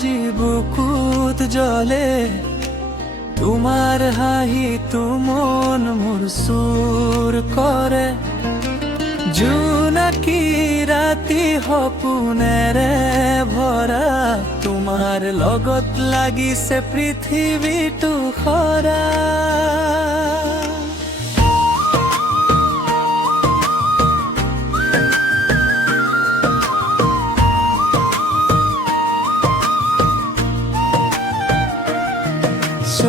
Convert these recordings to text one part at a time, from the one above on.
আজি বুকুত জ্বলে তোমাৰ হাঁহি তুমন মোৰ চুৰ কৰে জোনাকী ৰাতি সপোনেৰে ভৰা তোমাৰ লগত লাগিছে পৃথিৱীটো খৰা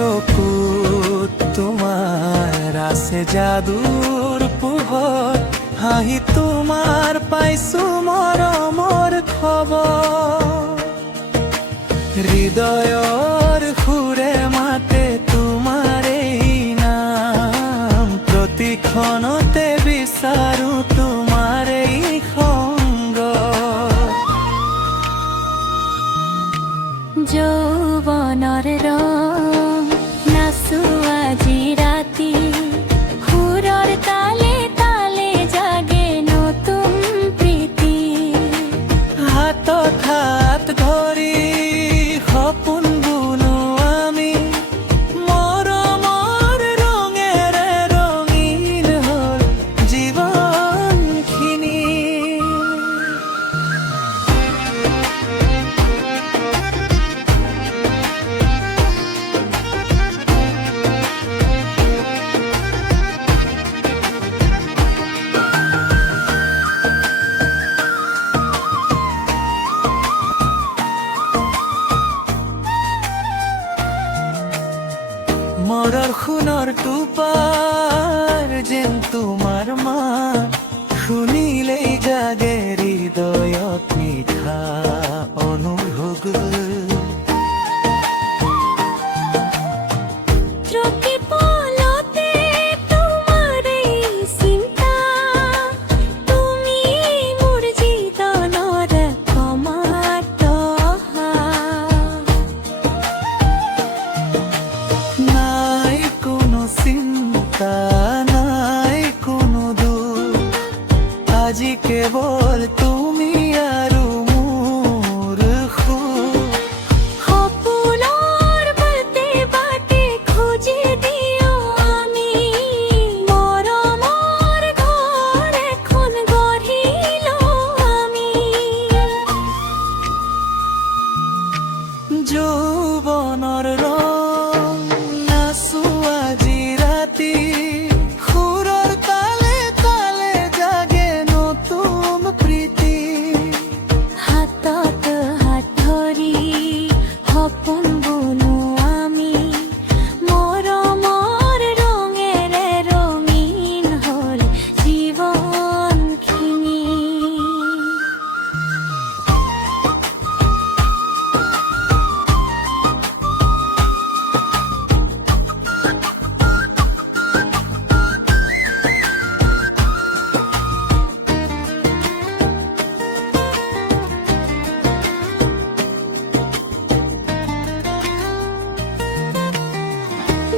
চকুত তোমাৰ আছে যাদুৰ পোহৰ হাঁহি তোমাৰ পাইছো মৰমৰ খবৰ হৃদয়ৰ সুৰে মাতে তোমাৰ এই নাম প্ৰতিক্ষণতে বিচাৰো তোমাৰ এই সংগ যৌৱনৰ ৰং নাচো আজি ৰাতি সুৰৰ তালে তালে জাগে নতুন প্ৰীতি হাতত হাত ধৰি সপোন বুনো আমি মৰমৰ ৰঙেৰে ৰঙীন হ'ল জীৱনখিনি মৰৰ সোণৰ টোপাৰ যেন তোমাৰ মাত শুনিলেই জাগে হৃদয়ত মিঠা অনুভৱ প্ৰতি পলতে তোমাৰ এই চিন্তা তুমি মোৰ জীবনৰ কমাত নাই কোনো চিন্তা নাই কোনো দুখ আজি কেৱল তুমি আৰু মোৰ সুখ সপোনৰ বাটে বাটে খুঁজি দিও আমি মৰমৰ ঘৰ এখন গঢ়িলো আমি যৌৱনৰ ৰং নাচো আজি ৰাতি সুৰৰ তালে তালে জাগে নতুন প্ৰীতি হাতত হাত ধৰি সপোন বুনো আমি মৰমৰ ৰঙেৰে ৰঙীন হ'ল জীৱনখিনি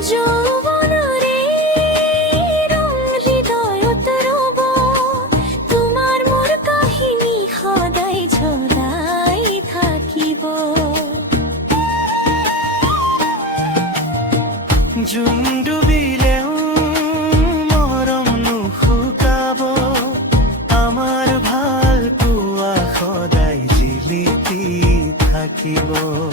যৌৱনৰে ৰং হৃদয়ত ৰ'ব তোমাৰ মোৰ কাহিনী সদায় ঝলাই থাকিব জোন ডুবিলেও মৰম নুশুকাব আমাৰ ভাল পোৱা সদায় জিলিকি থাকিব